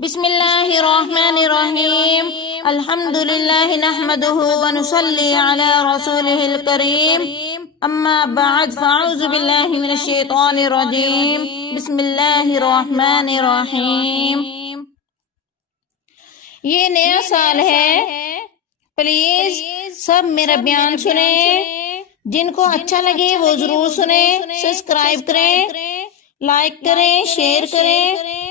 بسم اللہ الرحمن الرحیم الحمد للہ نحمده ونصلی علی رسولہ الکریم اما بعد فاعوذ باللہ من الشیطان الرجیم بسم اللہ الرحمن الرحیم۔ یہ نیا سال ہے، پلیز سب میرا بیان سنیں، جن کو اچھا لگے وہ ضرور سنیں، سبسکرائب کریں، لائک کریں، شیئر کریں۔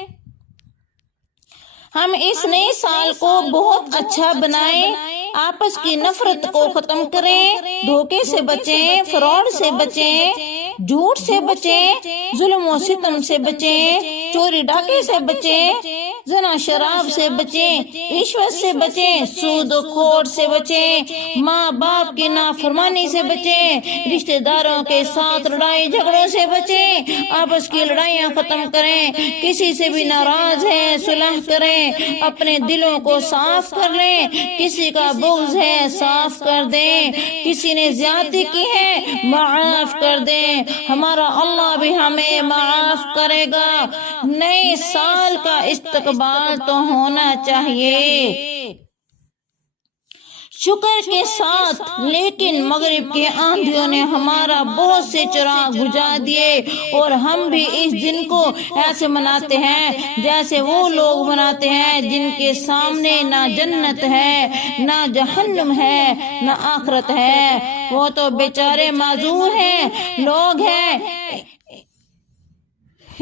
ہم اس نئے سال کو بہت اچھا بنائیں، آپس کی نفرت کو ختم کریں، دھوکے سے بچیں، فراڈ سے بچیں، جھوٹ سے بچیں، ظلم و ستم سے بچیں، چوری ڈاکے سے بچیں، زنا شراب سے بچیں، رشوت سے بچیں، سود و کھوٹ سے بچیں، ماں باپ کی نافرمانی سے بچیں، رشتہ داروں کے ساتھ لڑائی جھگڑوں سے بچیں، آپس کی لڑائیاں ختم کریں، کسی سے بھی ناراض ہیں صلح کریں، اپنے دلوں کو صاف کر لیں، کسی کا بغض ہے صاف کر دیں، کسی نے زیادتی کی ہے معاف کر دیں، ہمارا اللہ بھی ہمیں معاف کرے گا۔ نئے سال کا استقبال تو ہونا چاہیے شکر کے ساتھ، لیکن مغرب کے آندھیوں نے ہمارا بہت سے چراغ بجھا دیے، اور ہم بھی اس دن کو ایسے مناتے ہیں جیسے وہ لوگ مناتے ہیں جن کے سامنے نہ جنت ہے، نہ جہنم ہے، نہ آخرت ہے۔ وہ تو بیچارے معذور ہیں، لوگ ہیں،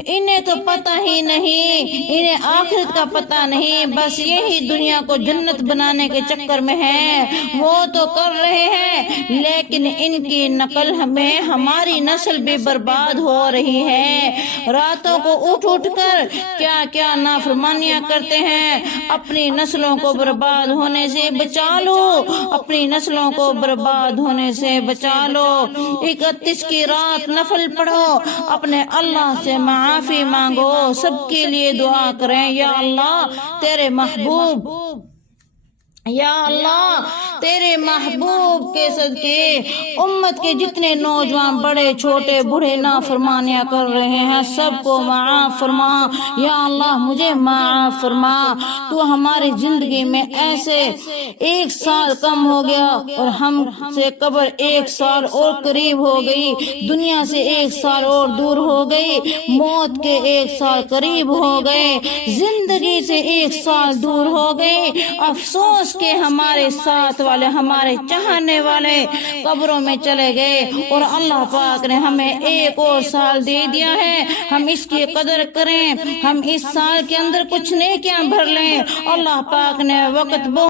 انہیں تو پتہ ہی نہیں، انہیں آخرت کا پتہ نہیں، بس یہی دنیا کو جنت بنانے کے چکر میں ہیں، وہ تو کر رہے ہیں، لیکن ان کی نقل میں ہماری نسل بھی برباد ہو رہی ہے۔ راتوں کو اٹھ اٹھ کر کیا کیا نافرمانیاں کرتے ہیں۔ اپنی نسلوں کو برباد ہونے سے بچا لو، اپنی نسلوں کو برباد ہونے سے بچا لو۔ 31 کی رات نفل پڑھو، اپنے اللہ سے معافی مانگو، سب کے لیے دعا کریں، یا اللہ تیرے محبوب، یا اللہ تیرے محبوب کے صدقے امت کے جتنے نوجوان بڑے چھوٹے بوڑھے نافرمانیاں کر رہے ہیں سب کو معاف فرما، یا اللہ مجھے معاف فرما۔ تو ہماری زندگی میں ایسے 1 سال کم ہو گیا اور ہم سے قبر 1 سال اور قریب ہو گئی، دنیا سے 1 سال اور دور ہو گئی، موت کے 1 سال قریب ہو گئے، زندگی سے 1 سال دور ہو گئے۔ افسوس کہ ہمارے ساتھ والے، ہمارے چاہنے والے قبروں میں چلے گئے، اور اللہ پاک نے ہمیں 1 اور سال دے دیا ہے۔ ہم اس کی قدر کریں، ہم اس سال کے اندر کچھ نیکیاں بھر لیں۔ اللہ پاک نے وقت